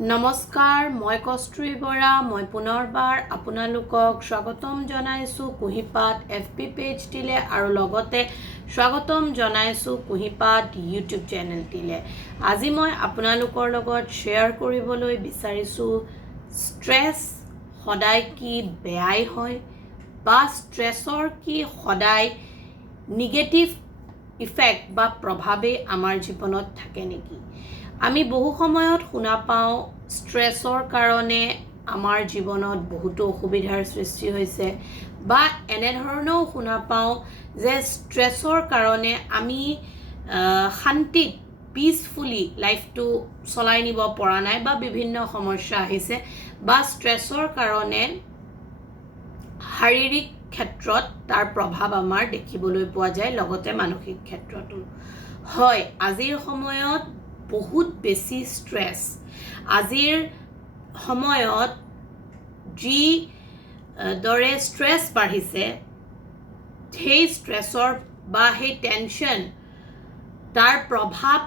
নমস্কাৰ, মই কস্তুৰী বৰা। মই পুনৰবাৰ আপোনালোকক স্বাগতম জনাইছোঁ কুঁহিপাত FB পেজটিলে আৰু লগতে স্বাগতম জনাইছোঁ কুঁহিপাত YouTube চেনেলটিলে। আজি মই আপোনালোকৰ লগত শ্বেয়াৰ কৰিবলৈ বিচাৰিছোঁ ষ্ট্ৰেছ সদায় কি বেয়াই হয় বা ষ্ট্ৰেছৰ কি সদায় নিগেটিভ ইফেক্ট বা প্ৰভাৱে আমাৰ জীৱনত থাকে নেকি। আমি বহু সময়ত শুনা পাওঁ ষ্ট্ৰেছৰ কাৰণে আমাৰ জীৱনত বহুতো অসুবিধাৰ সৃষ্টি হৈছে বা এনেধৰণেও শুনা পাওঁ যে ষ্ট্ৰেছৰ কাৰণে আমি শান্তিত পিচফুলি লাইফটো চলাই নিব পৰা নাই বা বিভিন্ন সমস্যা আহিছে বা ষ্ট্ৰেছৰ কাৰণে শাৰীৰিক ক্ষেত্ৰত তাৰ প্ৰভাৱ আমাৰ দেখিবলৈ পোৱা যায়, লগতে মানসিক ক্ষেত্ৰতো হয়। আজিৰ সময়ত বহুত বেছি ষ্ট্ৰেছ, আজিৰ সময়ত যি দৰে ষ্ট্ৰেছ বাঢ়িছে, সেই ষ্ট্ৰেছৰ বা সেই টেনশ্যন তাৰ প্ৰভাৱ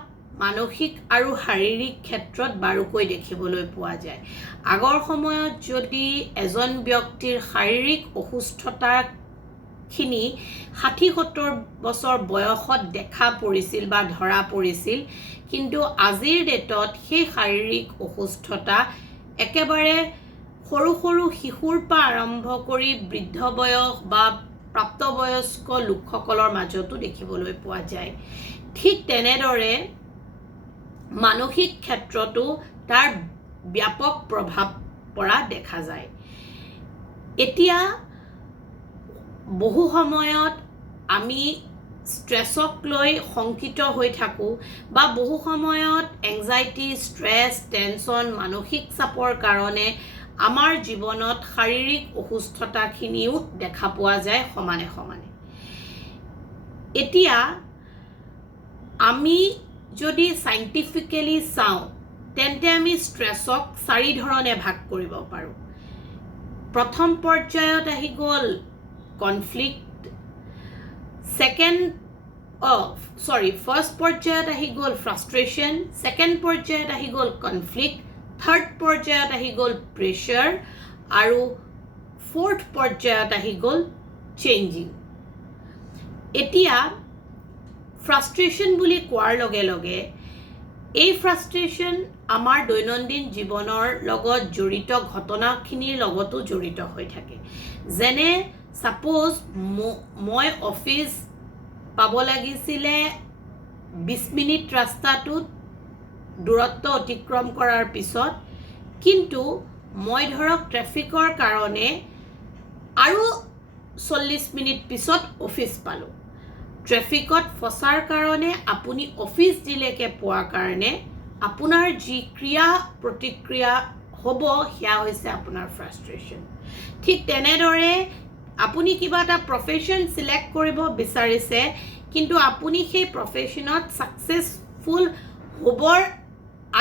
মানসিক আৰু শাৰীৰিক ক্ষেত্ৰত বাৰুকৈ দেখিবলৈ পোৱা যায়। আগৰ সময়ত যদি এজন ব্যক্তিৰ শাৰীৰিক অসুস্থতাখিনি ৬০-৭০ বছৰ বয়সত দেখা পৰিছিল বা ধৰা পৰিছিল, কিন্তু আজিৰ ডেটত সেই শাৰীৰিক অসুস্থতা একেবাৰে সৰু সৰু শিশুৰ পৰা আৰম্ভ কৰি বৃদ্ধ বয়স বা প্ৰাপ্তবয়স্ক লোকসকলৰ মাজতো দেখিবলৈ পোৱা যায়। ঠিক তেনেদৰে মানসিক ক্ষেত্ৰতো তাৰ ব্যাপক প্ৰভাৱ পৰা দেখা যায়। এতিয়া বহু সময়ত আমি ষ্ট্ৰেছক লৈ শংকিত হৈ থাকোঁ বা বহু সময়ত এংজাইটি, ষ্ট্ৰেছ, টেনশ্যন, মানসিক চাপৰ কাৰণে আমাৰ জীৱনত শাৰীৰিক অসুস্থতাখিনিও দেখা পোৱা যায় সমানে সমানে। এতিয়া আমি যদি চাইণ্টিফিকেলি চাওঁ তেন্তে আমি ষ্ট্ৰেছক ৪ ধৰণে ভাগ কৰিব পাৰোঁ। প্ৰথম পৰ্যায়ত আহি গ'ল কনফ্লিক্ট, ফাৰ্ষ্ট পৰ্যায়ত আহি গ'ল ফ্ৰাষ্ট্ৰেশ্যন, ছেকেণ্ড পৰ্যায়ত আহি গ'ল কনফ্লিক্ট, থাৰ্ড পৰ্যায়ত আহি গ'ল প্ৰেছাৰ আৰু ফ'ৰ্থ পৰ্যায়ত আহি গ'ল চেঞ্জিং। এতিয়া ফ্ৰাষ্ট্ৰেশ্যন বুলি কোৱাৰ লগে লগে এই ফ্ৰাষ্ট্ৰেশ্যন আমাৰ দৈনন্দিন জীৱনৰ লগত জড়িত ঘটনাখিনিৰ লগতো জড়িত হৈ থাকে। যেনে ছাপ'জ মই অফিচ পাব লাগিছিলে ২০ মিনিট ৰাস্তাটোত দূৰত্ব অতিক্ৰম কৰাৰ পিছত, কিন্তু মই ধৰক ট্ৰেফিকৰ কাৰণে আৰু ৪০ মিনিট পিছত অফিচ পালোঁ। ট্ৰেফিকত ফচাৰ কাৰণে আপুনি অফিচ দিলেকে পোৱাৰ কাৰণে আপোনাৰ যি ক্ৰিয়া প্ৰতিক্ৰিয়া হ'ব সেয়া হৈছে আপোনাৰ ফ্ৰাষ্ট্ৰেশ্যন। ঠিক তেনেদৰে আপুনি কিবা এটা প্ৰফেশ্যন চিলেক্ট কৰিব বিচাৰিছে, কিন্তু আপুনি সেই প্ৰফেশ্যনত ছাকচেছফুল হ'বৰ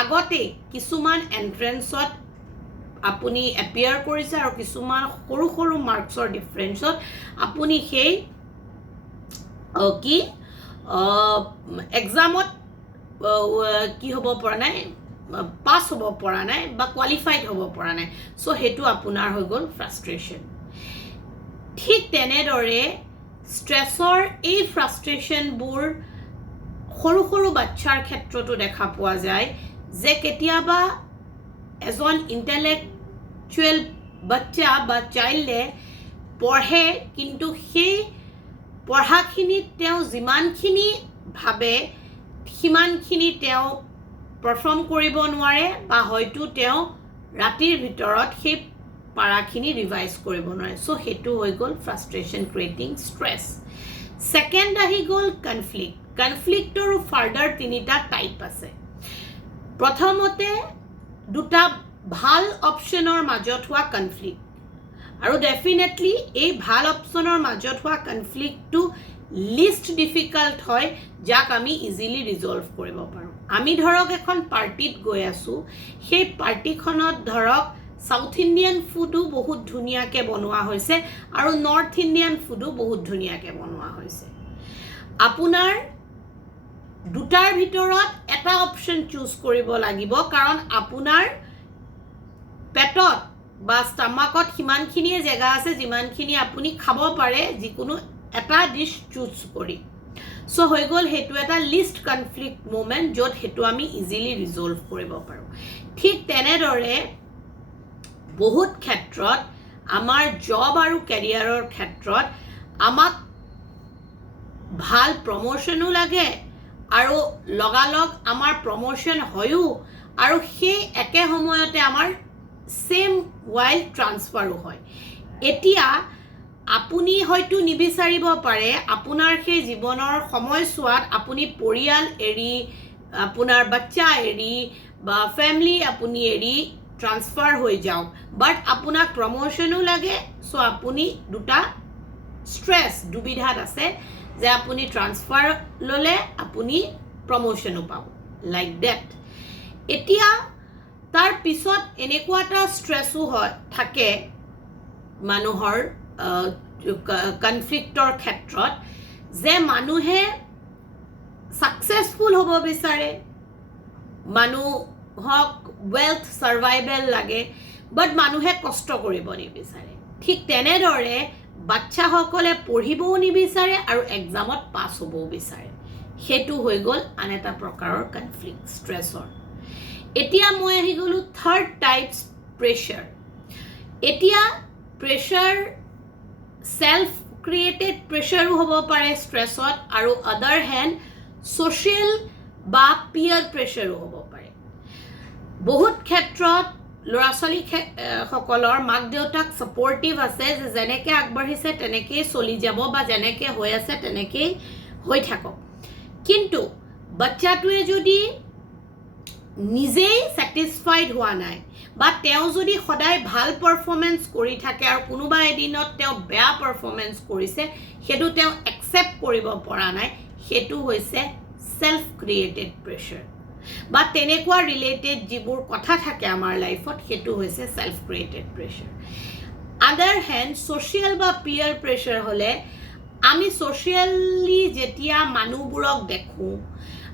আগতেই কিছুমান এণ্ট্ৰেঞ্চত আপুনি এপিয়াৰ কৰিছে আৰু কিছুমান সৰু সৰু মাৰ্কছৰ ডিফাৰেঞ্চত আপুনি সেই এক্সামত কি হ'ব পৰা নাই, পাছ হ'ব পৰা নাই বা কোৱালিফাইড হ'ব পৰা নাই। চ' সেইটো আপোনাৰ হৈ গ'ল ফ্ৰাষ্ট্ৰেশ্যন। ঠিক তেনেদৰে ষ্ট্ৰেছৰ এই ফ্ৰাষ্ট্ৰেশ্যনবোৰ সৰু সৰু বাচ্ছাৰ ক্ষেত্ৰতো দেখা পোৱা যায়, যে কেতিয়াবা এজন ইণ্টেলেকচুৱেল বাচ্চা বা চাইল্ডে পঢ়ে, কিন্তু সেই পঢ়াখিনিত তেওঁ যিমানখিনি ভাবে সিমানখিনি তেওঁ পাৰফৰ্ম কৰিব নোৱাৰে বা হয়তো তেওঁ ৰাতিৰ ভিতৰত সেই পাৰাখিনি ৰিভাইজ কৰিব নোৱাৰে। চ' সেইটো হৈ গ'ল ফ্ৰাষ্ট্ৰেশ্যন ক্ৰিয়েটিং ষ্ট্ৰেছ। ছেকেণ্ড আহি গ'ল কনফ্লিক্ট। কনফ্লিক্টৰো ফাৰ্ডাৰ 3টা টাইপ আছে। প্ৰথমতে দুটা ভাল অপশ্যনৰ মাজত হোৱা কনফ্লিক্ট, আৰু ডেফিনেটলি এই ভাল অপশ্যনৰ মাজত হোৱা কনফ্লিক্টটো লিষ্ট ডিফিকাল্ট হয়, যাক আমি ইজিলি ৰিজল্ভ কৰিব পাৰোঁ। আমি ধৰক এখন পাৰ্টিত গৈ আছোঁ, সেই পাৰ্টিখনত ধৰক সাউথ ইণ্ডিয়ান ফুডো বহুত ধুনীয়াকৈ বনোৱা হৈছে আৰু নৰ্থ ইণ্ডিয়ান ফুডো বহুত ধুনীয়াকৈ বনোৱা হৈছে। আপোনাৰ দুটাৰ ভিতৰত এটা অপশ্যন চুজ কৰিব লাগিব, কাৰণ আপোনাৰ পেটত বা ষ্টামাকত সিমানখিনিয়ে জেগা আছে যিমানখিনি আপুনি খাব পাৰে যিকোনো এটা ডিছ চুজ কৰি সো হৈ গ'ল সেইটো এটা লিষ্ট কনফ্লিক্ট মোমেণ্ট য'ত সেইটো আমি ইজিলি ৰিজল্ভ কৰিব পাৰোঁ ঠিক তেনেদৰে বহুত ক্ষেত্ৰত আমাৰ জব আৰু কেৰিয়াৰৰ ক্ষেত্ৰত আমাক ভাল প্ৰমোশ্যনো লাগে আৰু লগালগ আমাৰ প্ৰমোশ্যন হয়ো আৰু সেই একে সময়তে আমাৰ সেম ৱাইল ট্ৰান্সফাৰো হয় এতিয়া আপুনি হয়তো নিবিচাৰিব পাৰে আপোনাৰ সেই জীৱনৰ সময়ছোৱাত আপুনি পৰিয়াল এৰি আপোনাৰ বাচ্চা এৰি বা ফেমিলি আপুনি এৰি ট্ৰান্সফাৰ হৈ যাওক বাট আপোনাক প্ৰমোশ্যনো লাগে সো আপুনি দুটা ষ্ট্ৰেছ দুবিধাত আছে যে আপুনি ট্ৰান্সফাৰ ল'লে আপুনি প্ৰমোশ্যনো পাব লাইক ডেট এতিয়া তাৰ পিছত এনেকুৱা এটা ষ্ট্ৰেছো হয় থাকে মানুহৰ কনফ্লিক্টৰ ক্ষেত্ৰত যে মানুহে সাকসেসফুল হ'ব বিচাৰে মানুহক ওয়েলথ সাৰ্ভাইভেল লাগে বাট মানুহে কষ্ট কৰিব নিবিচাৰে ঠিক তেনেদৰে বাচ্চাসকলে পঢ়িবও নিবিচাৰে আৰু এক্সামত পাছ হ'বও বিচাৰে সেইটো হৈ গ'ল আন এটা প্ৰকাৰৰ কনফ্লিক্ট ষ্ট্ৰেছৰ এতিয়া মই আহি গ'লো থাৰ্ড টাইপছ প্ৰেছাৰ এতিয়া প্ৰেছাৰ সেলফ ক্ৰিয়েটেড প্ৰেছাৰো হ'ব পাৰে ষ্ট্ৰেছত আৰু আদাৰ হেণ্ড ছ'চিয়েল বা পিয়াৰ প্ৰেছাৰো হ'ব পাৰে বহুত ক্ষেত্ৰত ল'ৰা ছোৱালী সকলৰ মাক দেউতাক ছাপৰ্টিভ আছে যে যেনেকৈ আগবাঢ়িছে তেনেকেই চলি যাব বা যেনেকৈ হৈ আছে তেনেকেই হৈ থাকক কিন্তু বাচ্চাটোৱে যদি নিজেই ছেটিছফাইড হোৱা নাই বা তেওঁ যদি সদায় ভাল পাৰফৰ্মেন্স কৰি থাকে আৰু কোনোবা এদিনত তেওঁ বেয়া পাৰফৰ্মেন্স কৰিছে সেইটো তেওঁ একচেপ্ট কৰিব পৰা নাই সেইটো হৈছে সেলফ ক্ৰিয়েটেড প্ৰেছাৰ বা তেনেকুৱা ৰিলেটেড যিবোৰ কথা থাকে আমাৰ লাইফত সেইটো হৈছে সেলফ ক্ৰিয়েটেড প্ৰেছাৰ আদাৰ হেণ্ড ছ'চিয়েল বা পিয়াৰ প্ৰেছাৰ হ'লে আমি ছ'চিয়েলি যেতিয়া মানুহবোৰক দেখোঁ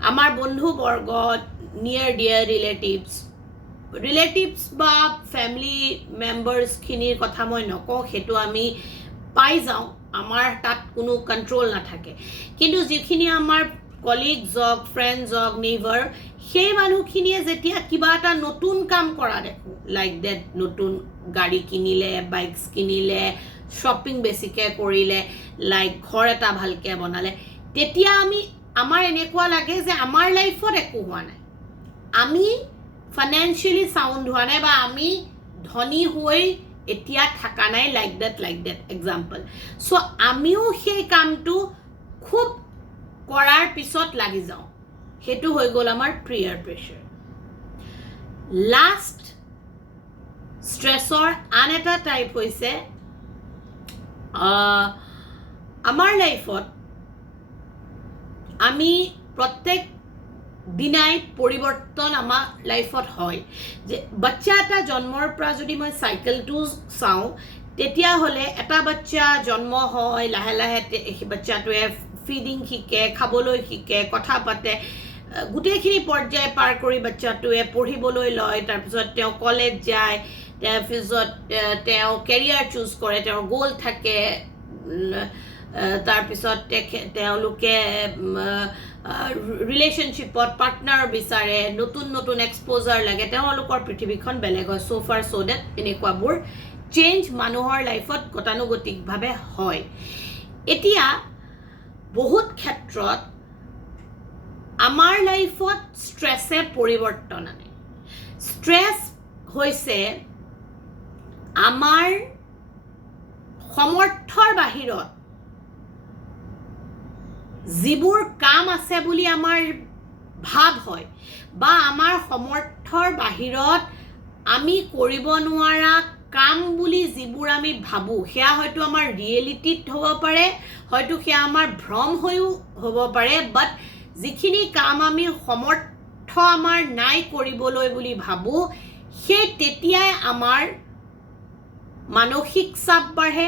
আমাৰ বন্ধুবৰ্গ নিয়াৰ ডিয়াৰ ৰিলেটিভছ বা ফেমিলি মেম্বাৰ্ছখিনিৰ কথা মই নকওঁ সেইটো আমি পাই যাওঁ আমাৰ তাত কোনো কণ্ট্ৰল নাথাকে কিন্তু যিখিনি আমাৰ কলিগছ হওক ফ্ৰেণ্ডছ হওক নেইবাৰ সেই মানুহখিনিয়ে যেতিয়া কিবা এটা নতুন কাম কৰা দেখোঁ লাইক ডেট নতুন গাড়ী কিনিলে বাইকছ কিনিলে শ্বপিং বেছিকৈ কৰিলে লাইক ঘৰ এটা ভালকৈ বনালে তেতিয়া আমাৰ এনেকুৱা লাগে যে আমাৰ লাইফত একো হোৱা নাই আমি ফাইনেন্সিয়েলি সাউণ্ড হোৱা নাই বা আমি ধনী হৈ এতিয়া থকা নাই লাইক ডেট এক্সাম্পল সো আমিও সেই কামটো খুব কৰাৰ পিছত লাগি যাওঁ সেইটো হৈ গ'ল আমাৰ পিয়াৰ প্ৰেছাৰ লাষ্ট ষ্ট্ৰেছৰ আন এটা টাইপ হৈছে আমাৰ লাইফত আমি প্ৰত্যেক দিনাই পৰিৱৰ্তন আমাৰ লাইফত হয় যে বাচ্চা এটা জন্মৰ পৰা যদি মই চাইকেলটো চাওঁ তেতিয়াহ'লে এটা বাচ্চা জন্ম হয় লাহে লাহে বাচ্চাটোৱে ফিডিং শিকে খাবলৈ শিকে কথা পাতে গোটেইখিনি পৰ্যায় পাৰ কৰি বাচ্চাটোৱে পঢ়িবলৈ লয় তাৰপিছত তেওঁ কলেজ যায় তাৰপিছত তেওঁ কেৰিয়াৰ চুজ কৰে তেওঁৰ গ'ল থাকে তাৰপিছত তেওঁলোকে ৰিলেশ্যনশ্বিপত পাৰ্টনাৰ বিচাৰে নতুন এক্সপ'জাৰ লাগে তেওঁলোকৰ পৃথিৱীখন বেলেগ হয় ছ' ফাৰ ছ' ডেট এনেকুৱাবোৰ চেঞ্জ মানুহৰ লাইফত গতানুগতিকভাৱে হয় এতিয়া বহুত ক্ষেত্ৰত আমাৰ লাইফত ষ্ট্ৰেছে পৰিৱৰ্তন আনে ষ্ট্ৰেছ হৈছে আমাৰ সমৰ্থৰ বাহিৰত যিবোৰ কাম আছে বুলি আমাৰ ভাব হয় বা আমাৰ সমৰ্থৰ বাহিৰত আমি কৰিব নোৱাৰা কাম বুলি যিবোৰ আমি ভাবোঁ সেয়া হয়তো আমাৰ ৰিয়েলিটিত হ'ব পাৰে হয়তো সেয়া আমাৰ ভ্ৰম হৈও হ'ব পাৰে বাট যিখিনি কাম আমি সমৰ্থ আমাৰ নাই কৰিবলৈ বুলি ভাবোঁ সেই তেতিয়াই আমাৰ মানসিক চাপ বাঢ়ে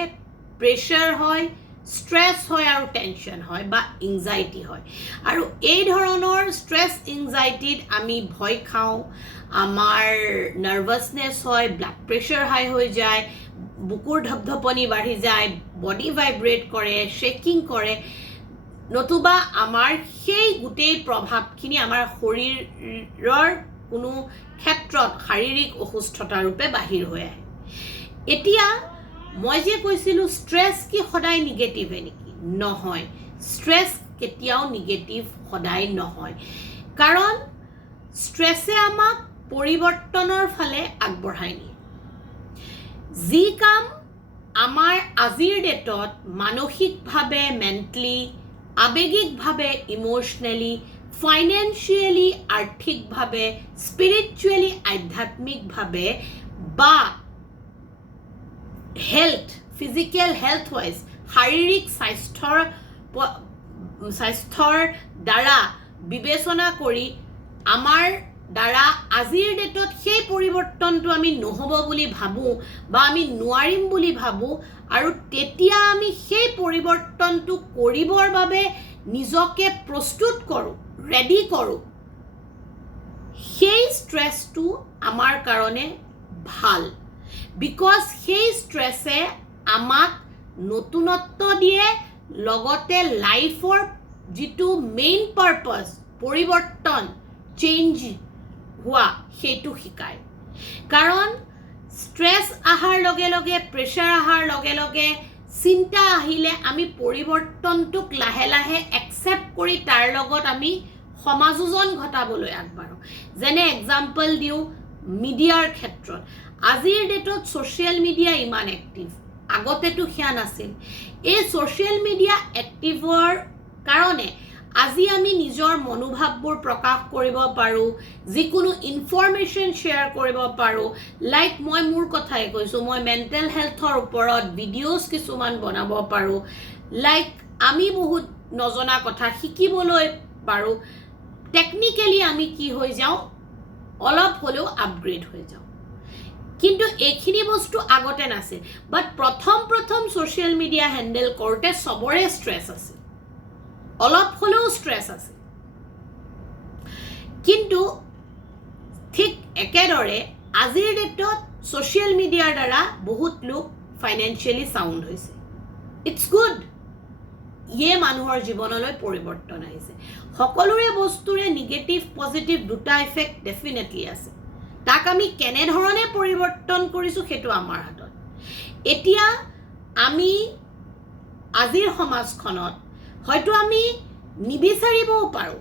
প্ৰেছাৰ হয় ষ্ট্ৰেছ হয় আৰু টেনশ্যন হয় বা এংজাইটি হয় আৰু এই ধৰণৰ ষ্ট্ৰেছ এংজাইটিত আমি ভয় খাওঁ আমাৰ নাৰ্ভাছনেছ হয় ব্লাড প্ৰেছাৰ হাই হৈ যায় বুকুৰ ধপধপনি বাঢ়ি যায় বডি ভাইব্ৰেট কৰে শ্বেকিং কৰে নতুবা আমাৰ সেই গোটেই প্ৰভাৱখিনি আমাৰ শৰীৰৰ কোনো ক্ষেত্ৰত শাৰীৰিক অসুস্থতা ৰূপে বাহিৰ হৈ আহে এতিয়া মই যে কৈছিলোঁ ষ্ট্ৰেছ কি সদায় নিগেটিভে নেকি নহয় ষ্ট্ৰেছ কেতিয়াও নিগেটিভ সদায় নহয় কাৰণ ষ্ট্ৰেছে আমাক পৰিৱৰ্তনৰ ফালে আগবঢ়াই নিয়ে যি কাম আমাৰ আজিৰ ডেটত মানসিকভাৱে মেণ্টেলি আৱেগিকভাৱে ইম'চনেলি ফাইনেন্সিয়েলি আৰ্থিকভাৱে স্পিৰিচুৱেলি আধ্যাত্মিকভাৱে বা হেল্থ ফিজিকেল হেল্থ ৱাইজ শাৰীৰিক স্বাস্থ্যৰ দ্বাৰা বিবেচনা কৰি আমাৰ দ্বাৰা আজিৰ ডেটত সেই পৰিৱৰ্তনটো আমি নহ'ব বুলি ভাবোঁ বা আমি নোৱাৰিম বুলি ভাবোঁ আৰু তেতিয়া আমি সেই পৰিৱৰ্তনটো কৰিবৰ বাবে নিজকে প্ৰস্তুত কৰোঁ ৰেডি কৰোঁ সেই ষ্ট্ৰেছটো আমাৰ কাৰণে ভাল বিকজ সেই ষ্ট্ৰেছে আমাক নতুনত্ব দিয়ে লগতে লাইফৰ যিটো মেইন পাৰ্পাছ পৰিৱৰ্তন চেঞ্জ হোৱা সেইটো শিকায় কাৰণ ষ্ট্ৰেছ অহাৰ লগে লগে প্ৰেছাৰ অহাৰ লগে লগে চিন্তা আহিলে আমি পৰিৱৰ্তনটোক লাহে লাহে একচেপ্ট কৰি তাৰ লগত আমি সমাযোজন ঘটাবলৈ আগবাঢ়োঁ যেনে এক্সাম্পল দিওঁ মিডিয়াৰ ক্ষেত্ৰত আজিৰ ডেটত ছ'চিয়েল মিডিয়া ইমান এক্টিভ আগতেতো সেয়া নাছিল এই ছ'চিয়েল মিডিয়া এক্টিভৰ কাৰণে আজি আমি নিজৰ মনোভাৱবোৰ প্ৰকাশ কৰিব পাৰোঁ যিকোনো ইনফৰমেশ্যন শ্বেয়াৰ কৰিব পাৰোঁ লাইক মই মোৰ কথাই কৈছোঁ মই মেণ্টেল হেল্থৰ ওপৰত ভিডিঅ'জ কিছুমান বনাব পাৰোঁ লাইক আমি বহুত নজনা কথা শিকিবলৈ পাৰোঁ টেকনিকেলি আমি কি হৈ যাওঁ অলপ হ'লেও আপগ্ৰেড হৈ যাওঁ কিন্তু এইখিনি বস্তু আগতে নাছিল বাট প্ৰথম ছ'চিয়েল মিডিয়া হেণ্ডেল কৰোঁতে চবৰে ষ্ট্ৰেছ আছিল অলপ হ'লেও ষ্ট্ৰেছ আছে কিন্তু ঠিক একেদৰে আজিৰ ডেটত ছ'চিয়েল মিডিয়াৰ দ্বাৰা বহুত লোক ফাইনেন্সিয়েলি চাউণ্ড হৈছে ইটছ গুড ইয়ে মানুহৰ জীৱনলৈ পৰিৱৰ্তন আহিছে সকলোৰে বস্তুৰে নিগেটিভ পজিটিভ দুটা ইফেক্ট ডেফিনেটলি আছে তাক আমি কেনেধৰণে পৰিৱৰ্তন কৰিছোঁ সেইটো আমাৰ হাতত এতিয়া আমি আজিৰ সমাজখনত হয়তো আমি নিবিচাৰিবও পাৰোঁ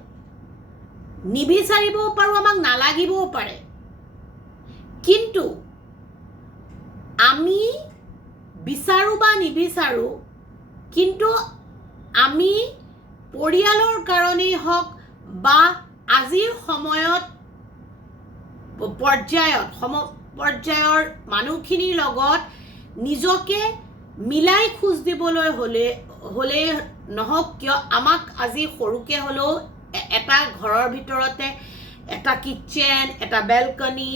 আমাক নালাগিবও পাৰে কিন্তু আমি বিচাৰোঁ বা নিবিচাৰোঁ কিন্তু আমি পৰিয়ালৰ কাৰণেই হওক বা আজিৰ সময়ত পৰ্যায়ৰ মানুহখিনিৰ লগত নিজকে মিলাই খোজ দিবলৈ হ'লে নহওক কিয় আমাক আজি সৰুকৈ হ'লেও এটা ঘৰৰ ভিতৰতে এটা কিটচেন এটা বেলকনি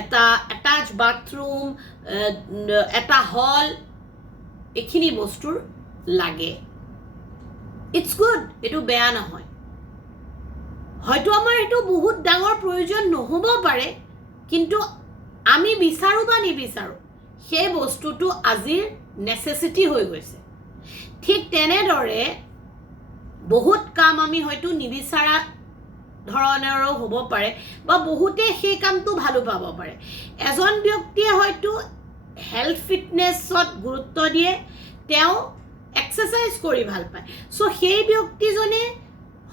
এটা এটাচ বাথৰুম এটা হল এইখিনি বস্তুৰ লাগে ইটছ গুড এইটো বেয়া নহয় হয়তো আমাৰ এইটো বহুত ডাঙৰ প্ৰয়োজন নহ'ব পাৰে কিন্তু আমি বিচাৰোঁ বা নিবিচাৰোঁ সেই বস্তুটো আজিৰ নেচেচিটি হৈ গৈছে ঠিক তেনেদৰে বহুত কাম আমি হয়তো নিবিচাৰা ধৰণৰো হ'ব পাৰে বা বহুতে সেই কামটো ভালো পাব পাৰে এজন ব্যক্তিয়ে হয়তো হেল্থ ফিটনেছত গুৰুত্ব দিয়ে তেওঁ এক্সাৰচাইজ কৰি ভাল পায় চ' সেই ব্যক্তিজনে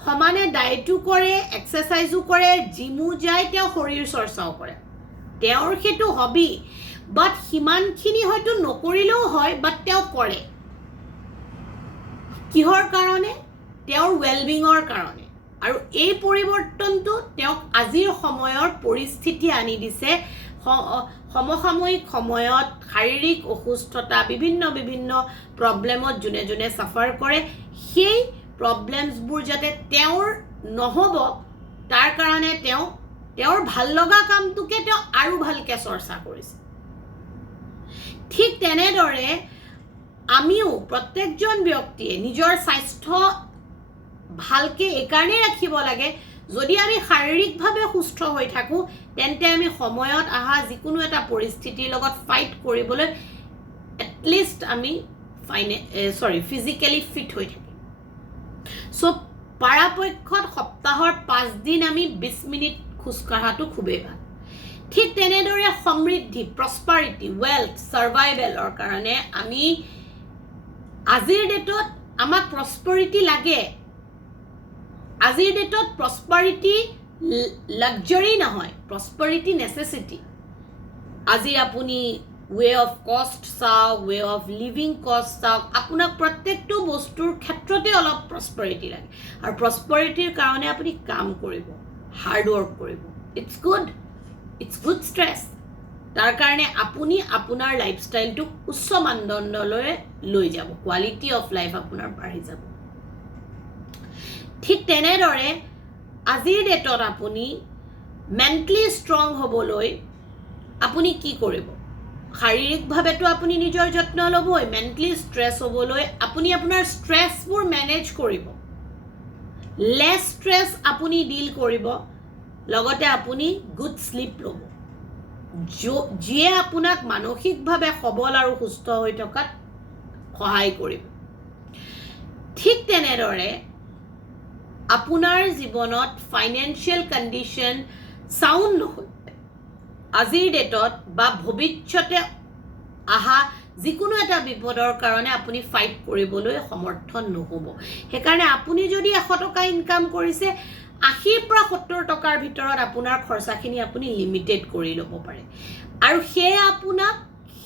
সমানে ডায়েটো কৰে এক্সাৰচাইজো কৰে জিমো যায় তেওঁ শৰীৰ চৰ্চাও কৰে তেওঁৰ সেইটো হবি বাট সিমানখিনি হয়তো নকৰিলেও হয় বাট তেওঁ কৰে কিহৰ কাৰণে তেওঁৰ ৱেলবিঙৰ কাৰণে আৰু এই পৰিৱৰ্তনটো তেওঁক আজিৰ সময়ৰ পৰিস্থিতি আনি দিছে সমসাময়িক সময়ত শাৰীৰিক অসুস্থতা বিভিন্ন প্ৰব্লেমত যোনে চাফাৰ কৰে সেই প্ৰব্লেমছবোৰ যাতে তেওঁৰ নহ'ব তাৰ কাৰণে তেওঁৰ ভাল লগা কামটোকে তেওঁ আৰু ভালকৈ চৰ্চা কৰিছে ঠিক তেনেদৰে আমিও প্ৰত্যেকজন ব্যক্তিয়ে নিজৰ স্বাস্থ্য ভালকে একাৰণে ৰাখিব লাগে যদি আমি শাৰীৰিকভাৱে সুস্থ হৈ থাকো তেন্তে আমি সময়ত আহা যিকোনো এটা পৰিস্থিতিৰ লগত ফাইট কৰিবলৈ এটলিষ্ট আমি ফিজিক্যালি ফিট হৈ থাকিম সো পৰাপক্ষত সপ্তাহৰ 5 দিন আমি 20 মিনিট খোজ কাঢ়াটো খুবেই ভাল ঠিক তেনেদৰে সমৃদ্ধি প্ৰসপাৰিটি ওয়েলথ সাৰ্ভাইভেলৰ কাৰণে আমি আজিৰ ডেটত আমাক প্ৰসপাৰিটি লাগে আজিৰ ডেটত প্ৰসপাৰিটি লাক্সাৰি নহয় প্ৰসপাৰিটি নেসেসিটি আজি আপুনি वे ऑफ कॉस्ट চাওক वे ऑफ लिविंग कॉस्ट চাওক আপোনাক প্ৰত্যেকটো বস্তুৰ ক্ষেত্ৰতে অলপ প্ৰসপাৰিটি লাগে আৰু প্ৰসপাৰিটিৰ কাৰণে আপুনি কাম কৰিব হাৰ্ড ওয়াৰ্ক কৰিব ইটস গুড স্ট্ৰেস তাৰ কাৰণে আপুনি আপোনাৰ লাইফষ্টাইলটো উচ্চ মানদণ্ডলৈ লৈ যাব কোৱালিটি অফ লাইফ আপোনাৰ বাঢ়ি যাব ঠিক তেনেদৰে আজিৰ ডেটত আপুনি মেন্টালি ষ্ট্ৰং হ'বলৈ আপুনি কি কৰিব শাৰীৰিকভাৱেতো আপুনি নিজৰ যত্ন ল'বই মেন্টালি ষ্ট্ৰেছ হ'বলৈ আপুনি আপোনাৰ ষ্ট্ৰেছবোৰ মেনেজ কৰিব লেছ ষ্ট্ৰেছ আপুনি ডিল কৰিব লগতে আপুনি গুড স্লিপ ল'ব যিয়ে আপোনাক মানসিকভাৱে সবল আৰু সুস্থ হৈ থকাত সহায় কৰিব ঠিক তেনেদৰে আপোনাৰ জীৱনত ফাইনেন্সিয়েল কণ্ডিশ্যন সাউণ্ড নহয় আজিৰ ডেটত বা ভৱিষ্যতে আহা যিকোনো এটা বিপদৰ কাৰণে আপুনি ফাইট কৰিবলৈ সমৰ্থন নহব সেইকাৰণে আপুনি যদি 100 টকা ইনকাম কৰিছে 80 পৰা 70 টকাৰ ভিতৰত আপোনাৰ খৰচাখিনি আপুনি লিমিটেড কৰি ল'ব পাৰে আৰু সেই আপোনাক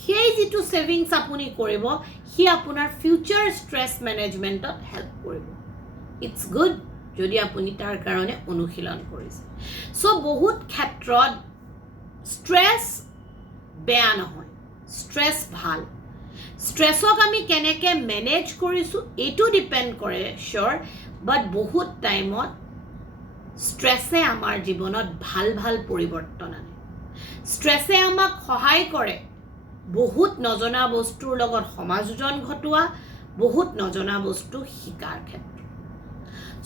সেই যিটো সেভিংস আপুনি কৰিব হি আপোনাৰ ফিউচাৰ ষ্ট্ৰেছ মেনেজমেন্টত হেল্প কৰিব ইটস গুড যদি আপুনি তাৰ কাৰণে অনুশীলন কৰিছে সো বহুত ক্ষেত্ৰত স্ট্ৰেস বেয়া নহয় স্ট্ৰেস ভাল স্ট্ৰেসক আমি কেনেকে মেনেজ কৰিছো এটো ডিপেন্ড কৰে শিওৰ বাট বহুত টাইমত স্ট্ৰেসে আমাৰ জীৱনত ভাল পৰিৱৰ্তন আনে স্ট্ৰেসে আমাক সহায় কৰে বহুত নজনা বস্তুৰ লগত সমাযোজন ঘটোৱা বহুত নজনা বস্তু শিকাৰ ক্ষেত্ৰত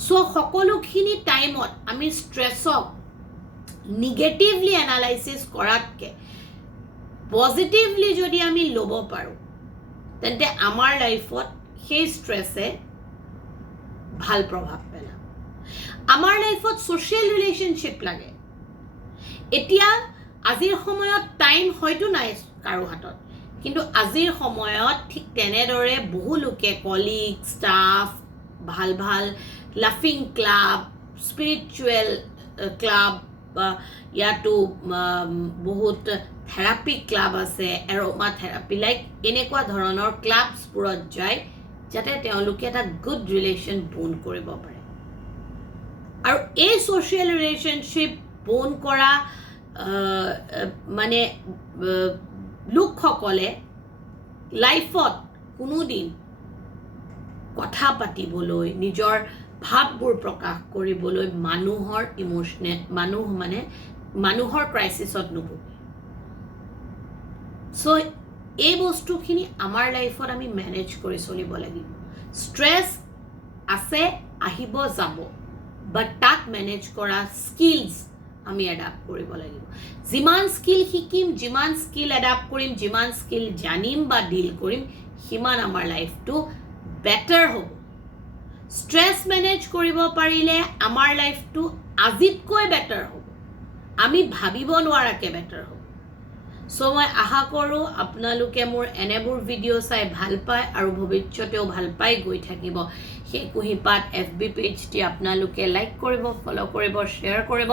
সো সকলোখিনি টাইমত আমি স্ট্ৰেসক নিগেটিভলি এনালাইসিস কৰাতকে পজিটিভলি যদি আমি ল'ব পাৰো তেন্তে আমাৰ লাইফত সেই স্ট্ৰেসে ভাল প্ৰভাৱ পেলায় আমাৰ লাইফত সোশ্যাল ৰিলেশনশিপ লাগে এতিয়া আজিৰ সময়ত টাইম হয়তো নাই কাৰো হাতত কিন্তু আজিৰ সময়ত ঠিক তেনেদৰে বহু লোকে কলিগ ষ্টাফ ভাল লাফিং ক্লাব স্পিৰিচুৱেল ক্লাব ইয়াতো বহুত থেৰাপি ক্লাব আছে এৰোমা থেৰাপি লাইক এনেকুৱা ধৰণৰ ক্লাবছবোৰত যায় যাতে তেওঁলোকে এটা গুড ৰিলেশ্যন বন্ড কৰিব পাৰে আৰু এই সোশ্যাল ৰিলেশনশিপ বন্ড কৰা মানে লোকসকলে লাইফত কোনোদিন কথা পাতিবলৈ নিজৰ ভাববোৰ প্ৰকাশ কৰিবলৈ মানুহৰ ইমোশনেল মানুহৰ ক্ৰাইসিছত নভোগে সো এই বস্তুখিনি আমাৰ লাইফত আমি মেনেজ কৰি চলিব লাগিব স্ট্ৰেস আছে আহিব যাব বাট তাক মেনেজ কৰা স্কিলছ আমি এডাপ্ট কৰিব লাগিব যিমান স্কিল শিকিম যিমান স্কিল এডাপ্ট কৰিম যিমান স্কিল জানিম বা ডিল কৰিম সিমান আমাৰ লাইফটো বেটাৰ হ'ব স্ট্ৰেস মেনেজ কৰিব পাৰিলে আমাৰ লাইফটো আজিতকৈ বেটাৰ হ'ব আমি ভাবিব নোৱাৰাকে বেটাৰ হ'ব সো মই আশা কৰো আপোনালোকে মোৰ এনেবোৰ ভিডিও চাই ভাল পায় আৰু ভৱিষ্যতেও ভাল পাই গৈ থাকিব সেই কুহিপাত FB পেজটি আপোনালোকে লাইক কৰিব ফলো কৰিব শেয়াৰ কৰিব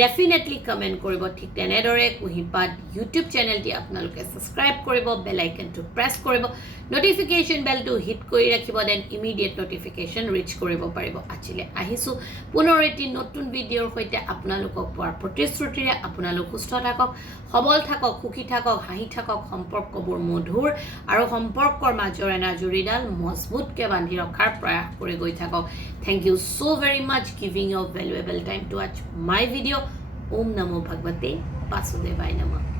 ডেফিনেটলি কমেন্ট কৰিব ঠিক তেনেদৰে কুহিপাত YouTube চেনেলটি আপোনালোকে সাবস্ক্ৰাইব কৰিব বেল আইকনটো প্ৰেছ কৰিব নোটিফিকেশন বেলটো হিট কৰি ৰাখিব দেন ইমিডিয়েট নোটিফিকেশন ৰিচ কৰিব পাৰিব আছিলে আহিছো পুনৰ এটি নতুন ভিডিওৰ সৈতে আপোনালোকক পোৱাৰ প্ৰতিশ্ৰুতিৰে আপোনালোক সুস্থ থাকক সবল থাকক সুখী থাকক হাঁহি থাকক সম্পৰ্কবোৰ মধুৰ আৰু সম্পৰ্কৰ মাজৰ এনাজৰিডাল মজবুতকৈ বান্ধি ৰখাৰ প্ৰয়াস কৰি গৈ থাকক thank you so very much giving your valuable time to watch my video ওম নমো ভগৱতে বাসুদেৱায় নমঃ